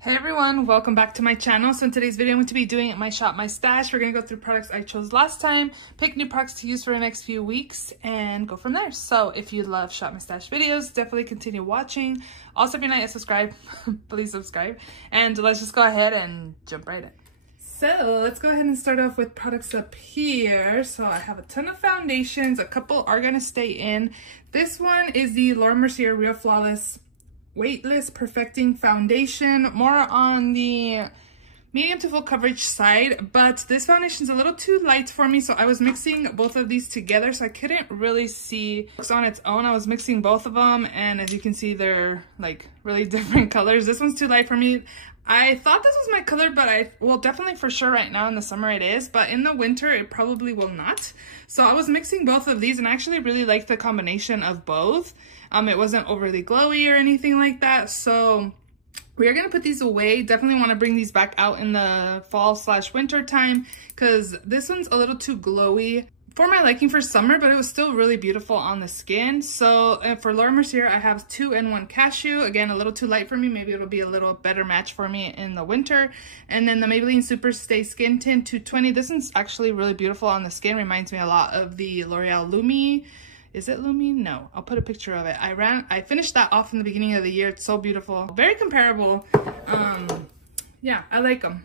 Hey everyone, welcome back to my channel. So in today's video, I'm going to be doing my shop, my stash. We're going to go through products I chose last time, pick new products to use for the next few weeks, and go from there. So if you love shop my stash videos, definitely continue watching. Also, if you're not yet subscribed, please subscribe. And let's just go ahead and jump right in. So let's go ahead and start off with products up here. So I have a ton of foundations. A couple are going to stay in. This one is the Laura Mercier Real Flawless Weightless Perfecting Foundation, more on the medium to full coverage side, but this foundation is a little too light for me, so I was mixing both of these together, so I couldn't really see what's on its own. I was mixing both of them, and as you can see, they're like really different colors. This one's too light for me. I thought this was my color, but well, definitely for sure right now in the summer it is, but in the winter it probably will not. So I was mixing both of these, and I actually really liked the combination of both. It wasn't overly glowy or anything like that, so we are going to put these away. Definitely want to bring these back out in the fall/winter time, because this one's a little too glowy for my liking for summer, but it was still really beautiful on the skin. So for Laura Mercier, I have 2-in-1 Cashew. Again, a little too light for me. Maybe it'll be a little better match for me in the winter. And then the Maybelline Super Stay Skin Tint 220. This one's actually really beautiful on the skin. Reminds me a lot of the L'Oreal Lumi. Is it Lumi? No, I'll put a picture of it. I finished that off in the beginning of the year. It's so beautiful. Very comparable. Yeah, I like them.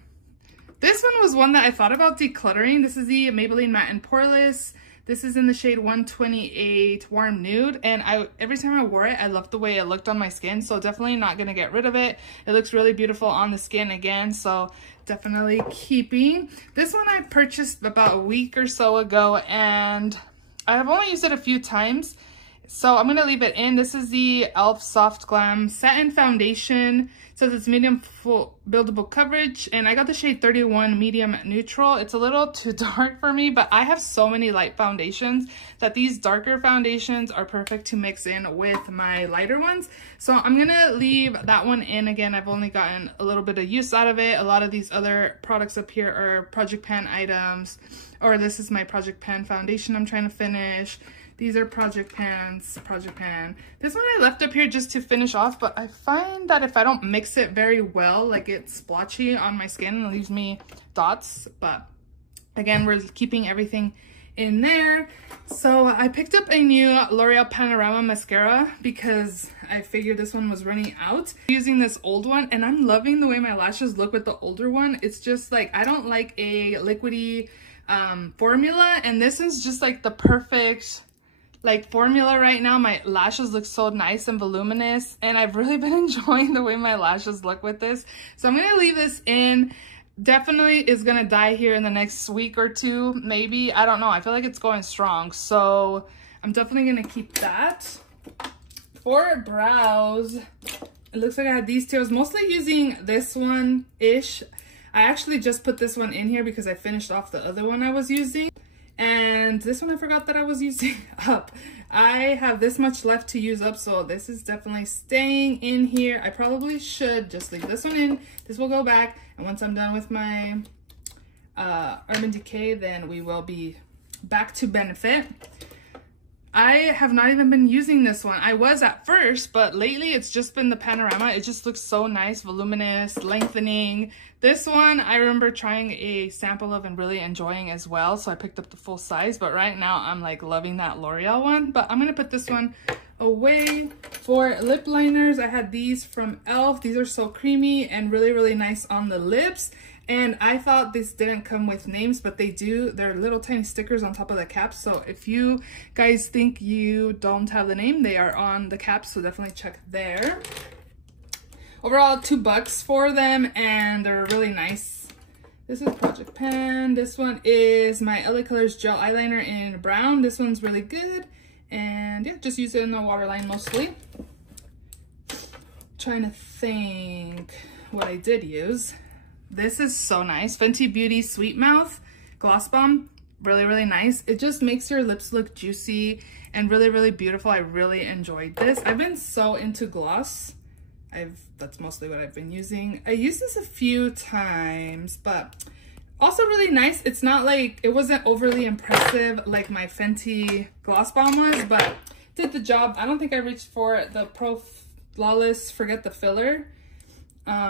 This one was one that I thought about decluttering. This is the Maybelline Matte and Poreless. This is in the shade 128 Warm Nude. And every time I wore it, I loved the way it looked on my skin. So definitely not going to get rid of it. It looks really beautiful on the skin again. So definitely keeping. This one I purchased about a week or so ago, and I have only used it a few times, so I'm going to leave it in. This is the e.l.f. Soft Glam Satin Foundation. It says it's medium full buildable coverage, and I got the shade 31 Medium Neutral. It's a little too dark for me, but I have so many light foundations that these darker foundations are perfect to mix in with my lighter ones. So I'm going to leave that one in. Again, I've only gotten a little bit of use out of it. A lot of these other products up here are Project Pan items, or this is my Project Pan foundation I'm trying to finish. These are Project Pans, Project Pan. This one I left up here just to finish off, but I find that if I don't mix it very well, like it's splotchy on my skin and leaves me dots. But again, we're keeping everything in there. So I picked up a new L'Oreal Panorama mascara because I figured this one was running out. I'm using this old one, and I'm loving the way my lashes look with the older one. It's just like, I don't like a liquidy formula, and this is just like the perfect like formula right now. My lashes look so nice and voluminous, and I've really been enjoying the way my lashes look with this. So I'm gonna leave this in. Definitely is gonna die here in the next week or two, maybe. I don't know. I feel like it's going strong, so I'm definitely gonna keep that. For brows, it looks like I had these two. I was mostly using this one-ish. I actually just put this one in here because I finished off the other one I was using. And this one I forgot that I was using up. I have this much left to use up, so this is definitely staying in here. I probably should just leave this one in. This will go back, and once I'm done with my Urban Decay, then we will be back to Benefit. I have not even been using this one. I was at first, but lately it's just been the Panorama. It just looks so nice, voluminous, lengthening. This one I remember trying a sample of and really enjoying as well, so I picked up the full size, but right now I'm like loving that L'Oreal one. But I'm gonna put this one away. For lip liners, I had these from e.l.f. These are so creamy and really, really nice on the lips. And I thought this didn't come with names, but they do. They're little tiny stickers on top of the caps. So if you guys think you don't have the name, they are on the caps, so definitely check there. Overall, $2 for them, and they're really nice. This is Project Pan. This one is my LA Colors Gel Eyeliner in brown. This one's really good. And yeah, just use it in the waterline mostly. Trying to think what I did use. This is so nice. Fenty Beauty Sweet Mouth Gloss Bomb. Really, really nice. It just makes your lips look juicy and really, really beautiful. I really enjoyed this. I've been so into gloss. That's mostly what I've been using. I used this a few times, but also really nice. It's not like, it wasn't overly impressive like my Fenty Gloss Bomb was, but did the job. I don't think I reached for the Pro Flawless Forget the Filler.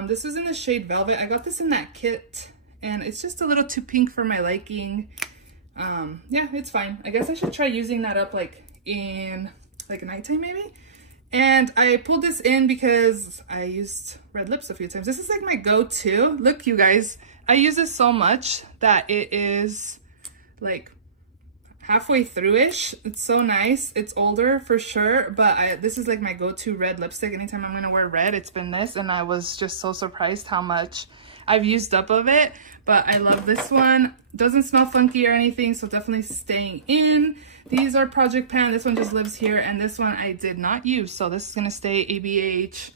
This is in the shade Velvet. I got this in that kit, and it's just a little too pink for my liking. Yeah, it's fine. I guess I should try using that up like in like nighttime maybe. And I pulled this in because I used red lips a few times. This is like my go-to. Look, you guys, I use this so much that it is like halfway through-ish. It's so nice. It's older for sure, but this is like my go-to red lipstick. Anytime I'm gonna wear red, it's been this, and I was just so surprised how much I've used up of it. But I love this one. Doesn't smell funky or anything, so definitely staying in. These are Project Pan. This one just lives here, and this one I did not use, so this is gonna stay ABH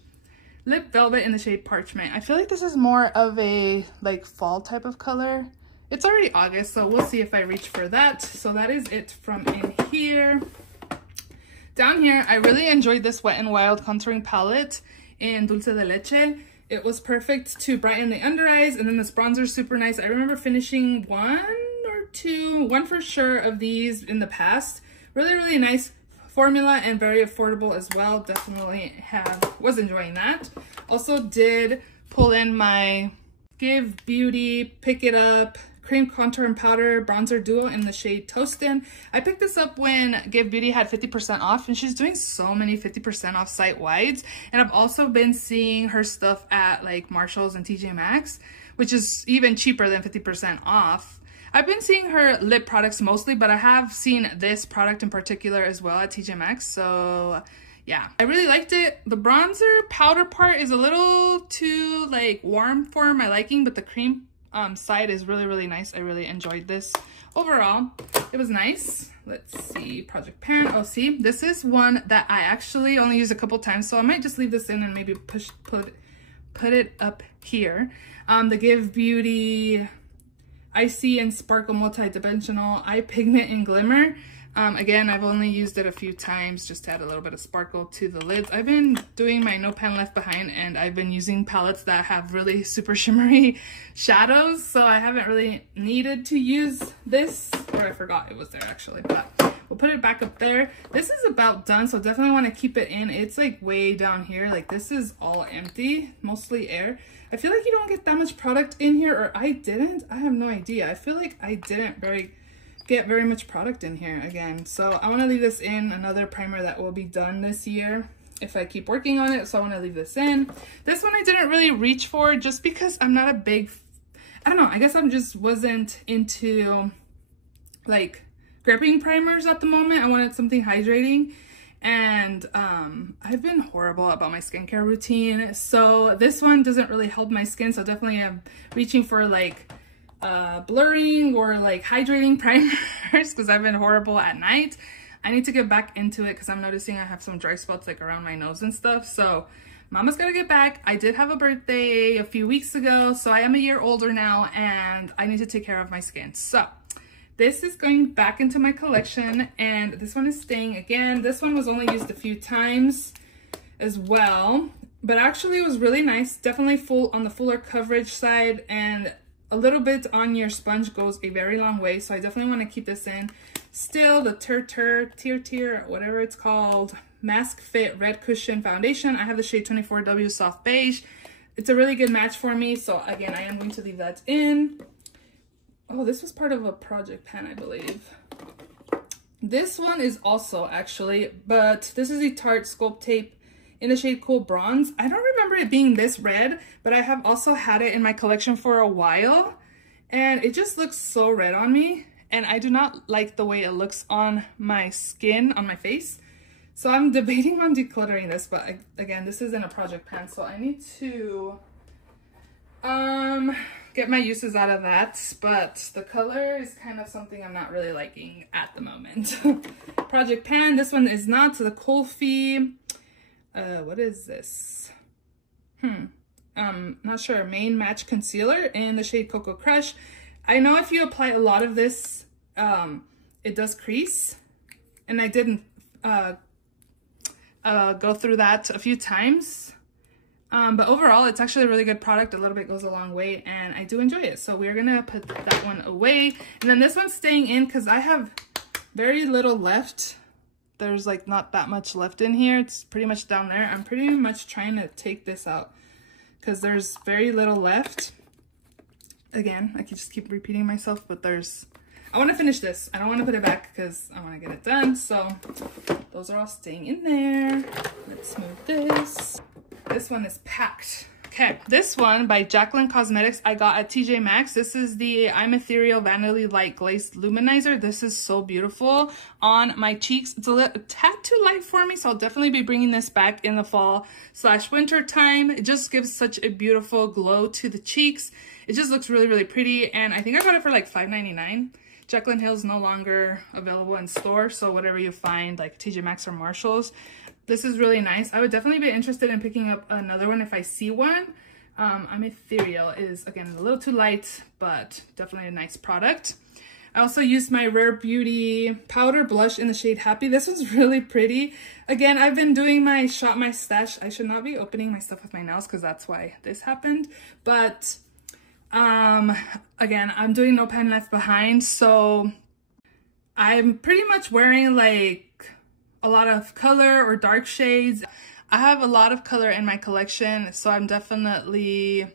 Lip Velvet in the shade Parchment. I feel like this is more of a like fall type of color. It's already August, so we'll see if I reach for that. So that is it from in here. Down here, I really enjoyed this Wet n Wild contouring palette in Dulce de Leche. It was perfect to brighten the under eyes, and then this bronzer is super nice. I remember finishing one for sure of these in the past. Really, really nice formula and very affordable as well. Definitely was enjoying that. Also did pull in my Give Beauty Pick It Up Cream Contour and Powder Bronzer Duo in the shade Toastin'. I picked this up when Give Beauty had 50% off, and she's doing so many 50% off site-wides. And I've also been seeing her stuff at like Marshalls and TJ Maxx, which is even cheaper than 50% off. I've been seeing her lip products mostly, but I have seen this product in particular as well at TJ Maxx. So yeah, I really liked it. The bronzer powder part is a little too like warm for my liking, but the cream side is really, really nice. I really enjoyed this. Overall, it was nice. Let's see, Project Pan. Oh, see, this is one that I actually only used a couple times, so I might just leave this in and maybe put it up here. The Give Beauty Icy and Sparkle Multi-Dimensional Eye Pigment and Glimmer. Again, I've only used it a few times just to add a little bit of sparkle to the lids. I've been doing my No Pan Left Behind, and I've been using palettes that have really super shimmery shadows, so I haven't really needed to use this, or I forgot it was there actually, but we'll put it back up there. This is about done, so definitely want to keep it in. It's like way down here. Like this is all empty, mostly air. I feel like you don't get that much product in here, or I didn't. I have no idea. I feel like I didn't get very much product in here again. So I want to leave this in, another primer that will be done this year if I keep working on it. So I want to leave this in. This one I didn't really reach for just because I'm not a big, I don't know, I guess I'm just wasn't into like gripping primers at the moment. I wanted something hydrating, and I've been horrible about my skincare routine, so this one doesn't really help my skin. So definitely I'm reaching for like blurring or like hydrating primers because I've been horrible at night. I need to get back into it because I'm noticing I have some dry spots like around my nose and stuff. So mama's gotta get back. I did have a birthday a few weeks ago, so I am a year older now, and I need to take care of my skin. So this is going back into my collection, and this one is staying again. This one was only used a few times as well, but actually it was really nice. Definitely full on the fuller coverage side, and a little bit on your sponge goes a very long way, so I definitely want to keep this in. Still, the Tier, whatever it's called, Mask Fit Red Cushion Foundation. I have the shade 24W Soft Beige. It's a really good match for me, so again, I am going to leave that in. Oh, this was part of a Project Pan, I believe. This one is also actually, but this is the Tarte Sculpt Tape in the shade Cool Bronze. I don't remember it being this red, but I have also had it in my collection for a while, and it just looks so red on me, and I do not like the way it looks on my skin, on my face. So I'm debating on decluttering this, but again, this isn't a Project Pan, so I need to get my uses out of that, but the color is kind of something I'm not really liking at the moment. Project Pan, this one is not, so the Colfi, what is this? Not sure. Main Match Concealer in the shade Cocoa Crush. I know if you apply a lot of this, it does crease, and I didn't go through that a few times. But overall, it's actually a really good product. A little bit goes a long way, and I do enjoy it. So we're gonna put that one away. And then this one's staying in because I have very little left. There's like not that much left in here. It's pretty much down there. I'm pretty much trying to take this out because there's very little left. Again, I can just keep repeating myself, but I want to finish this. I don't want to put it back because I want to get it done. So those are all staying in there. Let's move this. This one is packed. Okay, this one by Jaclyn Cosmetics I got at TJ Maxx. This is the I'm Ethereal Vanity Light Glazed Luminizer. This is so beautiful on my cheeks. It's a tad too light for me, so I'll definitely be bringing this back in the fall/winter time. It just gives such a beautiful glow to the cheeks. It just looks really, really pretty, and I think I got it for like $5.99. Jaclyn Hill's no longer available in store, so whatever you find, like TJ Maxx or Marshall's, this is really nice. I would definitely be interested in picking up another one if I see one. I'm Ethereal is, again, a little too light, but definitely a nice product. I also used my Rare Beauty powder blush in the shade Happy. This was really pretty. Again, I've been doing my Shop My Stash. I should not be opening my stuff with my nails because that's why this happened. But again, I'm doing No Pan Left Behind, so I'm pretty much wearing like a lot of color or dark shades. I have a lot of color in my collection, so I'm definitely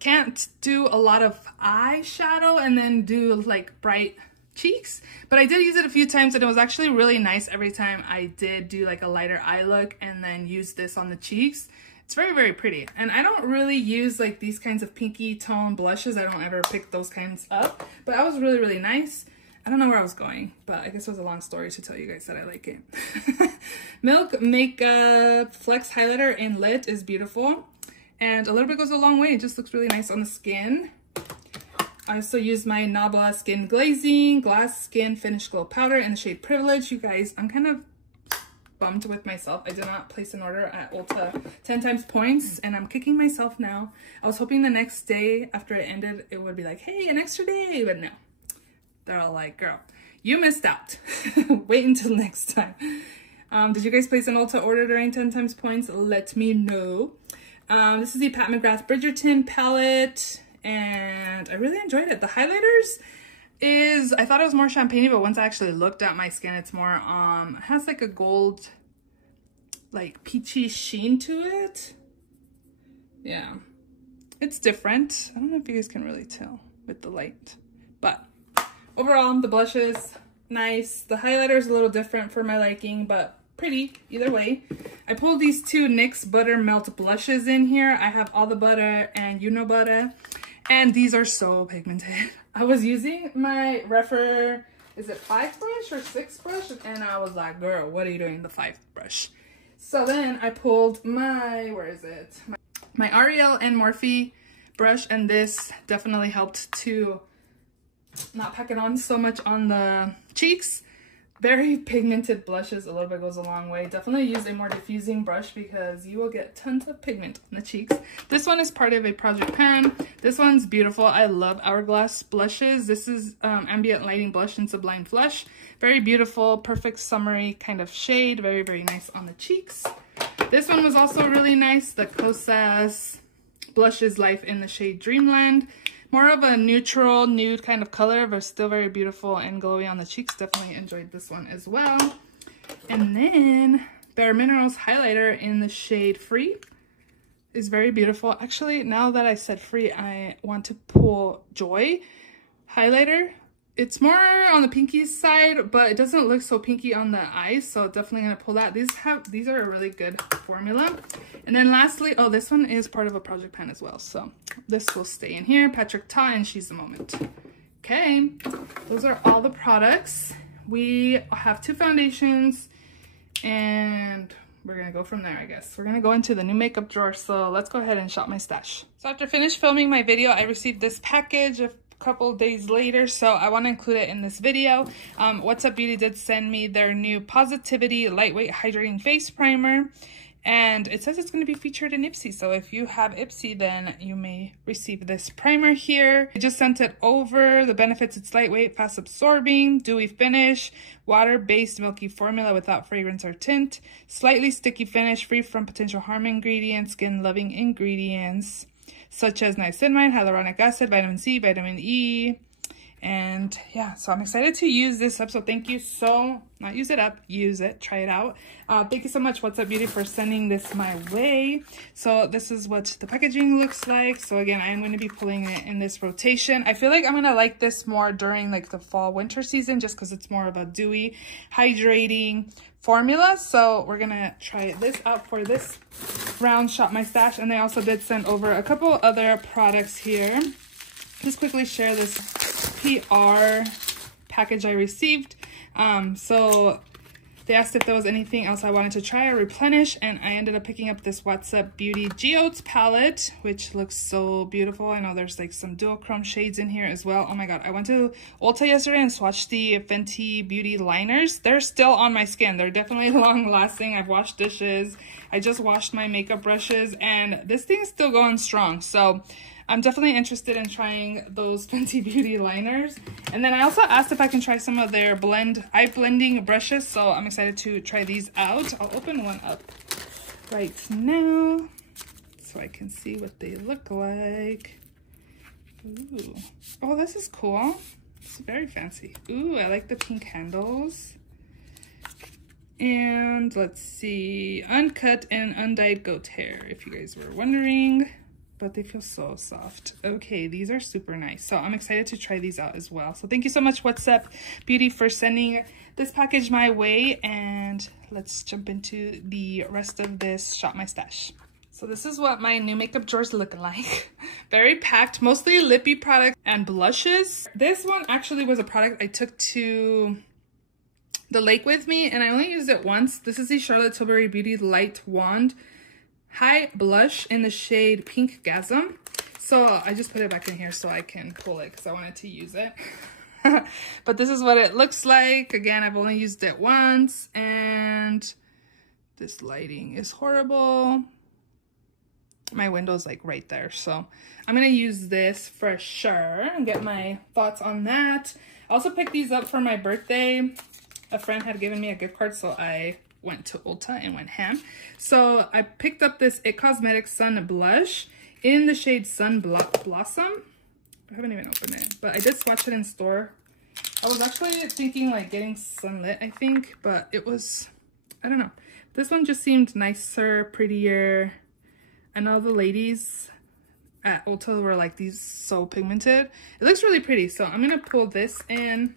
can't do a lot of eyeshadow and then do like bright cheeks, but I did use it a few times and it was actually really nice every time I did do like a lighter eye look and then use this on the cheeks. It's very, very pretty. And I don't really use like these kinds of pinky tone blushes. I don't ever pick those kinds up, but that was really, really nice. I don't know where I was going, but I guess it was a long story to tell you guys that I like it. Milk Makeup Flex Highlighter in Lit is beautiful. And a little bit goes a long way. It just looks really nice on the skin. I also use my Nabla Skin Glazing Glass Skin Finish Glow Powder in the shade Privilege. You guys, I'm kind of bummed with myself. I did not place an order at Ulta 10 times points, and I'm kicking myself now. I was hoping the next day after it ended, it would be like, hey, an extra day, but no. They're all like, girl, you missed out. Wait until next time. Did you guys place an Ulta order during 10 times points? Let me know. This is the Pat McGrath Bridgerton palette, and I really enjoyed it. The highlighters is, I thought it was more champagne, but once I actually looked at my skin, it's more, it has like a gold, like peachy sheen to it. Yeah, it's different. I don't know if you guys can really tell with the light, but overall, the blushes, nice. The highlighter is a little different for my liking, but pretty either way. I pulled these two NYX Butter Melt blushes in here. I have All the Butter and You Know Butter, and these are so pigmented. I was using my Refer, is it 5 brush or 6 brush? And I was like, girl, what are you doing, the 5 brush? So then I pulled my, where is it? My Ariel and Morphe brush, and this definitely helped to not pack it on so much on the cheeks. Very pigmented blushes, a little bit goes a long way. Definitely use a more diffusing brush because you will get tons of pigment on the cheeks. This one is part of a project pan. This one's beautiful. I love Hourglass blushes. This is Ambient Lighting Blush in Sublime Flush. Very beautiful, perfect summery kind of shade. Very, very nice on the cheeks. This one was also really nice. The Kosas Blushes Life in the shade Dreamland. More of a neutral nude kind of color, but still very beautiful and glowy on the cheeks. Definitely enjoyed this one as well. And then Bare Minerals highlighter in the shade Free is very beautiful. Actually, now that I said Free, I want to pull Joy highlighter. It's more on the pinky side, but it doesn't look so pinky on the eyes, so definitely gonna pull that. These are a really good formula. And then lastly, oh, this one is part of a project pan as well, so this will stay in here. Patrick Ta and She's the Moment. Okay, those are all the products. We have 2 foundations, and we're gonna go from there, I guess. We're gonna go into the new makeup drawer, so let's go ahead and shop my stash. So after finished filming my video, I received this package a couple days later, so I want to include it in this video. What's Up Beauty did send me their new Positivity Lightweight Hydrating Face Primer, and it says it's going to be featured in Ipsy, so if you have Ipsy, then you may receive this primer here. I just sent it over. The benefits: it's lightweight, fast absorbing, dewy finish, water-based milky formula without fragrance or tint, slightly sticky finish, free from potential harm ingredients, skin-loving ingredients such as niacinamide, hyaluronic acid, vitamin C, vitamin E, And yeah, so I'm excited to use this up. So thank you so, not use it up, use it, try it out. Thank you so much, What's Up Beauty, for sending this my way. So this is what the packaging looks like. So again, I am going to be pulling it in this rotation. I feel like I'm going to like this more during like the fall winter season, just because it's more of a dewy, hydrating formula. So we're going to try this out for this round Shop My Stash. And they also did send over a couple other products here. Just quickly share this PR package I received. So they asked if there was anything else I wanted to try or replenish, and I ended up picking up this What's Up Beauty Geodes palette, which looks so beautiful. I know there's like some duochrome shades in here as well. Oh my god, I went to Ulta yesterday and swatched the Fenty Beauty liners. They're still on my skin. They're definitely long lasting. I've washed dishes. I just washed my makeup brushes, and this thing's still going strong. So I'm definitely interested in trying those Fenty Beauty liners. And then I also asked if I can try some of their eye blending brushes, so I'm excited to try these out. I'll open one up right now so I can see what they look like. Ooh. Oh, this is cool. It's very fancy. Ooh, I like the pink handles. And let's see, uncut and undyed goat hair, if you guys were wondering. But they feel so soft. Okay, these are super nice. So I'm excited to try these out as well. So thank you so much, What's Up Beauty, for sending this package my way. And let's jump into the rest of this Shop My Stash. So this is what my new makeup drawers look like. Very packed, mostly lippy products and blushes. This one actually was a product I took to the lake with me, and I only used it once. This is the Charlotte Tilbury Beauty Light Wand High Blush in the shade Pink Gasm. So I just put it back in here so I can pull it because I wanted to use it. But this is what it looks like. Again, I've only used it once, and this lighting is horrible. My window's like right there, so I'm gonna use this for sure and get my thoughts on that. I also picked these up for my birthday. A friend had given me a gift card, so I went to Ulta and went ham. So I picked up this It Cosmetics Sun Blush in the shade Sun Blossom. I haven't even opened it, but I did swatch it in store. I was actually thinking like getting Sunlit, I think, but it was, I don't know. This one just seemed nicer, prettier. I know the ladies at Ulta were like, these so pigmented. It looks really pretty, so I'm gonna pull this in.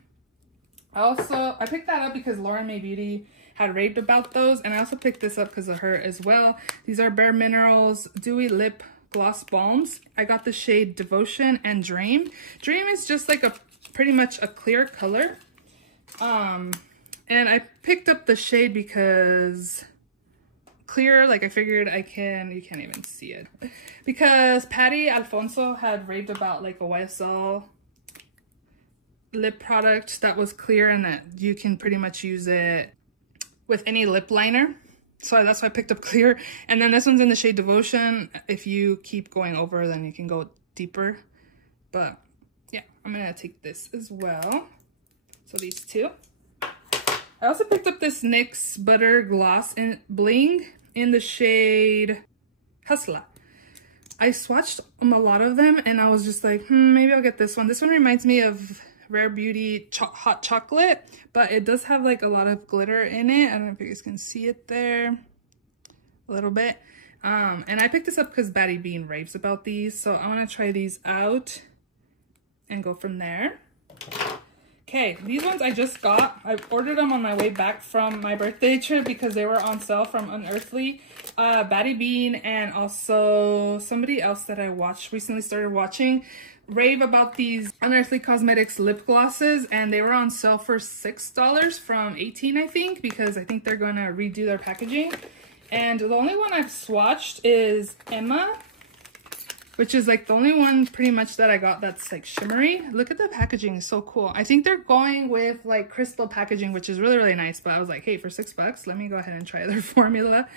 I picked that up because Lauren May Beauty had raved about those, and I also picked this up because of her as well. These are Bare Minerals Dewy Lip Gloss Balms. I got the shade Devotion and Dream. Dream is just like a pretty much a clear color. And I picked up the shade because clear, like I figured you can't even see it. Because Patty Alfonso had raved about like a YSL lip product that was clear and that you can pretty much use it with any lip liner. So that's why I picked up clear. And then this one's in the shade Devotion. If you keep going over, then you can go deeper. But yeah, I'm gonna take this as well. So these two. I also picked up this NYX Butter Gloss in Bling in the shade Hustla. I swatched a lot of them and I was just like, maybe I'll get this one. This one reminds me of Rare Beauty Hot Chocolate, but it does have like a lot of glitter in it. I don't know if you guys can see it there a little bit. And I picked this up because Batty Bean raves about these, so I want to try these out and go from there. Okay, these ones I just got. I ordered them on my way back from my birthday trip because they were on sale from Unearthly. Batty Bean and also somebody else that I recently started watching rave about these Unearthly Cosmetics lip glosses, and they were on sale for $6 from $18, I think, because I think they're gonna redo their packaging. And the only one I've swatched is Emma, which is like the only one pretty much that I got that's like shimmery. Look at the packaging, it's so cool. I think they're going with like crystal packaging, which is really, really nice, but I was like, hey, for $6, let me go ahead and try their formula.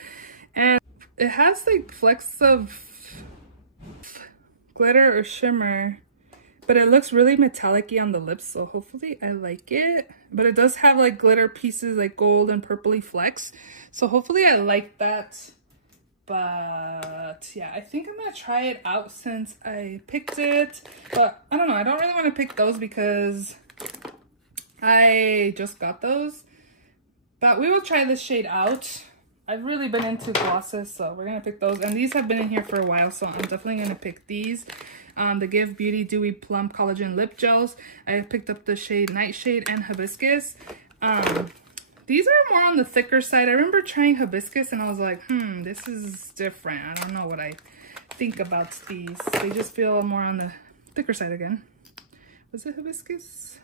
And it has like flecks of glitter or shimmer, but it looks really metallic-y on the lips, so hopefully I like it. But it does have like glitter pieces, like gold and purpley flecks, so hopefully I like that But yeah, I think I'm gonna try it out since I picked it. But I don't know, I don't really want to pick those because I just got those. But we will try this shade out. I've really been into glosses, so we're gonna pick those. And these have been in here for a while, so I'm definitely gonna pick these. The Give Beauty Dewy Plump Collagen Lip Gels. I picked up the shade Nightshade and Hibiscus. These are more on the thicker side. I remember trying Hibiscus and I was like, this is different. I don't know what I think about these. They just feel more on the thicker side again. Was it Hibiscus?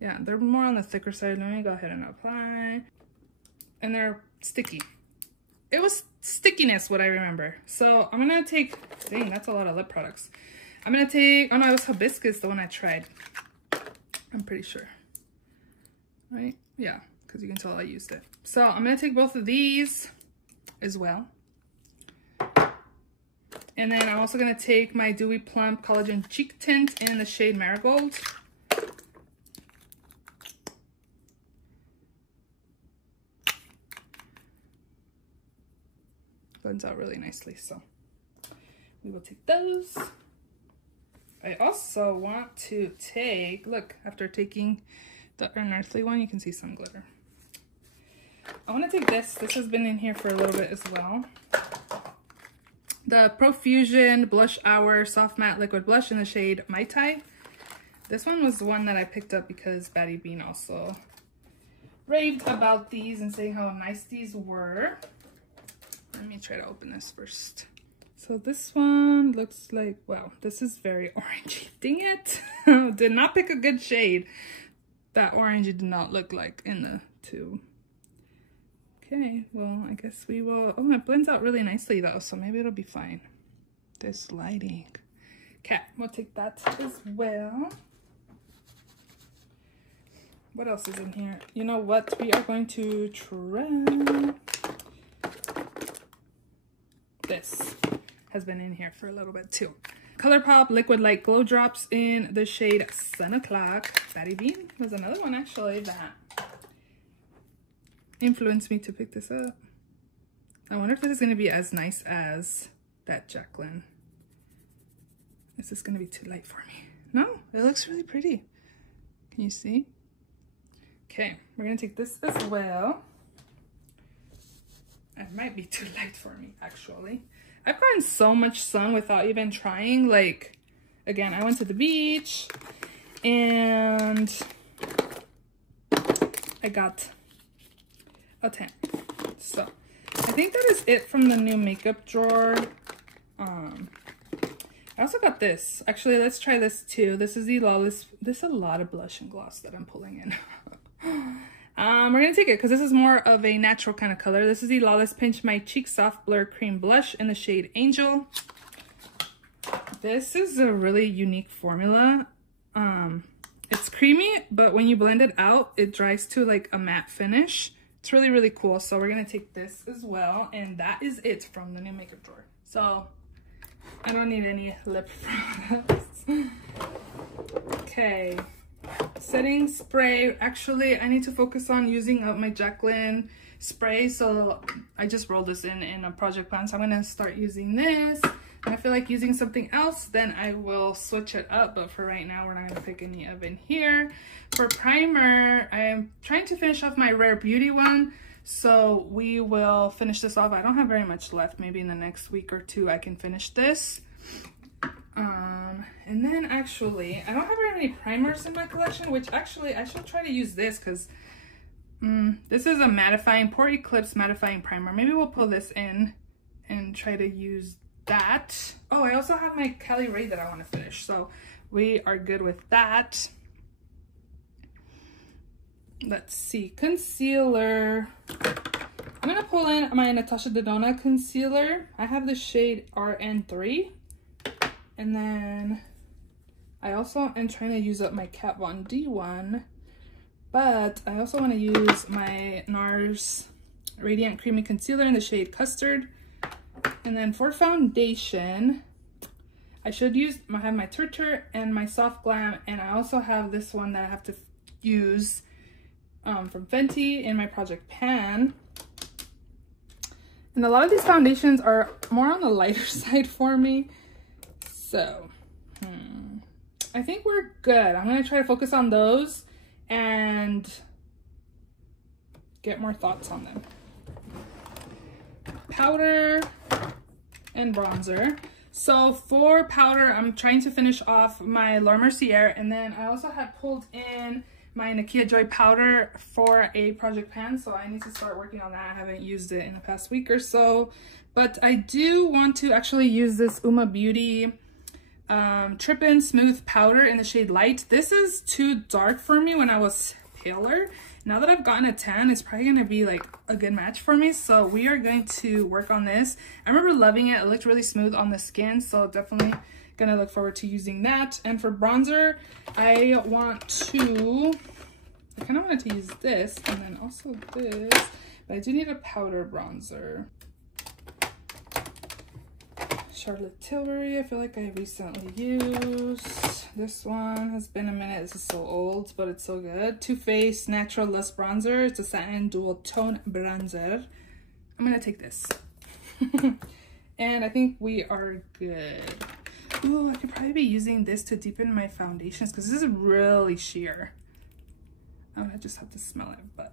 Yeah, they're more on the thicker side. Let me go ahead and apply. And they're sticky. It was stickiness, what I remember. So I'm gonna take, dang, that's a lot of lip products. I'm gonna take, oh no, it was Hibiscus, the one I tried. I'm pretty sure. Right? Yeah, because you can tell I used it. So I'm gonna take both of these as well. And then I'm also gonna take my Dewy Plump Collagen Cheek Tint in the shade Marigold. Blends out really nicely, so we will take those. I also want to take, look, after taking the Unearthly one, you can see some glitter. I want to take this. This has been in here for a little bit as well. The Profusion Blush Hour Soft Matte Liquid Blush in the shade Mai Tai. This one was the one that I picked up because Batty Bean also raved about these and saying how nice these were. Let me try to open this first. So this one looks like, wow, this is very orangey. Dang it. Did not pick a good shade. That orangey did not look like in the tube. Okay, well, I guess we will, oh, it blends out really nicely though, so maybe it'll be fine. This lighting. Okay, we'll take that as well. What else is in here? You know what? We are going to try. This has been in here for a little bit too. ColourPop Liquid Light Glow Drops in the shade Sun O'Clock. Batty Bean was another one actually that influenced me to pick this up. I wonder if this is going to be as nice as that Jacqueline. Is this going to be too light for me? No, it looks really pretty. Can you see? Okay, we're going to take this as well. It might be too light for me, actually. I've gotten so much sun without even trying. Like, again, I went to the beach and I got a tan. So, I think that is it from the new makeup drawer. I also got this. Actually, let's try this too. This is the Lawless. There's a lot of blush and gloss that I'm pulling in. We're gonna take it because this is more of a natural kind of color. This is the Lawless Pinch My Cheek Soft Blur Cream Blush in the shade Angel. This is a really unique formula. It's creamy, but when you blend it out, it dries to like a matte finish. It's really, really cool. So we're gonna take this as well. And that is it from the new makeup drawer. So I don't need any lip products. Okay. Setting spray. Actually, I need to focus on using up my Jacqueline spray, so I just rolled this in a project plan, so I'm gonna start using this. And I feel like using something else, then I will switch it up, but for right now we're not gonna pick any of in here. For primer, I'm trying to finish off my Rare Beauty one, so we will finish this off. I don't have very much left. Maybe in the next week or two I can finish this. And then actually, I don't have very many primers in my collection, which actually I should try to use this because this is a mattifying, Pore Eclipse mattifying primer. Maybe we'll pull this in and try to use that. Oh, I also have my Cali Ray that I want to finish, so we are good with that. Let's see, concealer. I'm gonna pull in my Natasha Denona concealer. I have the shade RN3. And then I also am trying to use up my Kat Von D one, but I also want to use my NARS Radiant Creamy Concealer in the shade Custard. And then for foundation, I should have my Turtur and my Soft Glam, and I also have this one that I have to use from Fenty in my Project Pan. And a lot of these foundations are more on the lighter side for me. So, I think we're good. I'm going to try to focus on those and get more thoughts on them. Powder and bronzer. So for powder, I'm trying to finish off my Laura Mercier, and then I also had pulled in my Nakia Joy powder for a project pan, so I need to start working on that. I haven't used it in the past week or so, but I do want to actually use this Uma Beauty Trip In Smooth powder in the shade Light. This is too dark for me when I was paler. Now that I've gotten a tan, it's probably going to be like a good match for me. So we are going to work on this. I remember loving it. It looked really smooth on the skin. So definitely going to look forward to using that. And for bronzer, I kind of wanted to use this and then also this. But I do need a powder bronzer. Charlotte Tilbury, I feel like I recently used. This one has been a minute. This is so old, but it's so good. Too Faced Natural Lush Bronzer. It's a satin dual tone bronzer. I'm gonna take this. And I think we are good. Ooh, I could probably be using this to deepen my foundations because this is really sheer. I would just have to smell it, but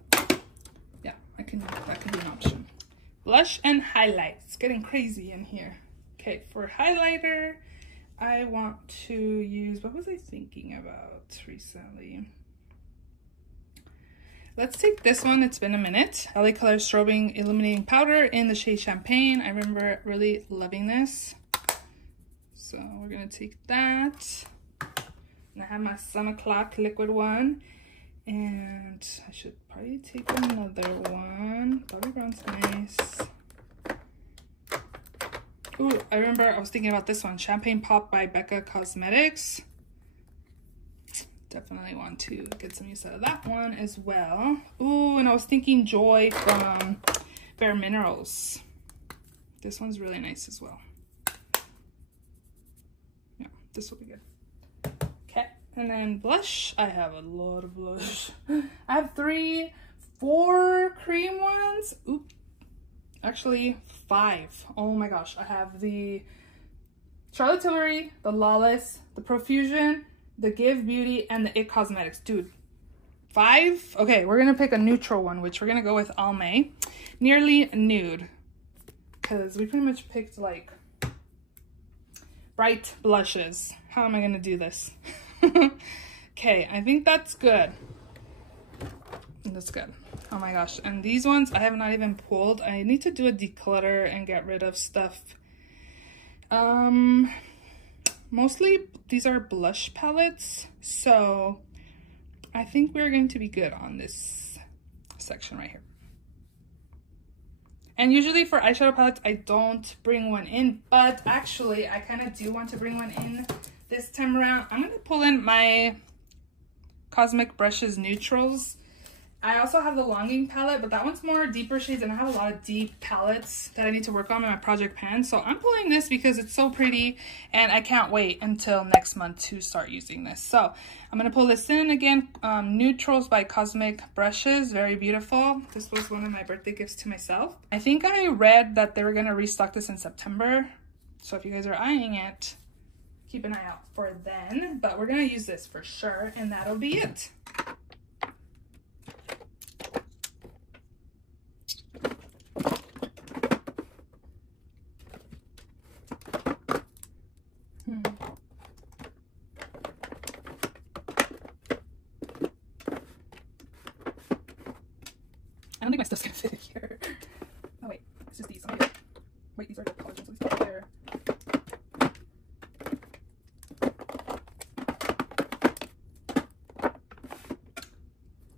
yeah, that could be an option. Blush and highlight. It's getting crazy in here. Okay, for highlighter, I want to use, what was I thinking about recently? Let's take this one, it's been a minute. LA Color Strobing Illuminating Powder in the shade Champagne. I remember really loving this. So we're gonna take that. And I have my Sun O'Clock liquid one. And I should probably take another one. Bobbi Brown's nice. Ooh, I remember I was thinking about this one, Champagne Pop by Becca Cosmetics. Definitely want to get some use out of that one as well. Ooh, and I was thinking Joy from Bare Minerals. This one's really nice as well. Yeah, this will be good. Okay, and then blush. I have a lot of blush. I have 4 cream ones. Oop. Actually 5. Oh my gosh. I have the Charlotte Tilbury, the Lawless, the Profusion, the Give Beauty, and the It Cosmetics. Dude, 5? Okay, we're gonna pick a neutral one, which we're gonna go with Almay. Nearly Nude. Because we pretty much picked like bright blushes. How am I gonna do this? Okay, I think that's good. That's good. Oh my gosh. And these ones I have not even pulled. I need to do a declutter and get rid of stuff. Mostly these are blush palettes. So I think we're going to be good on this section right here. And usually for eyeshadow palettes, I don't bring one in, but actually I kind of do want to bring one in this time around. I'm going to pull in my Cosmic Brushes Neutrals. I also have the Longing palette, but that one's more deeper shades, and I have a lot of deep palettes that I need to work on in my project pan. So I'm pulling this because it's so pretty, and I can't wait until next month to start using this. So I'm going to pull this in again. Neutrals by Cosmic Brushes. Very beautiful. This was one of my birthday gifts to myself. I think I read that they were going to restock this in September. So if you guys are eyeing it, keep an eye out for then. But we're going to use this for sure, and that'll be it. I don't think my stuff's gonna fit in here. Oh wait, it's just these on here. Wait, these are the collagens. Let's go there.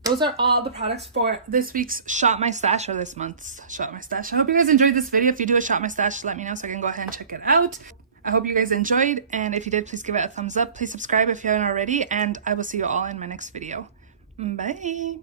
Those are all the products for this week's Shop My Stash, or this month's Shop My Stash. I hope you guys enjoyed this video. If you do a Shop My Stash, let me know so I can go ahead and check it out. I hope you guys enjoyed, and if you did, please give it a thumbs up. Please subscribe if you haven't already, and I will see you all in my next video. Bye!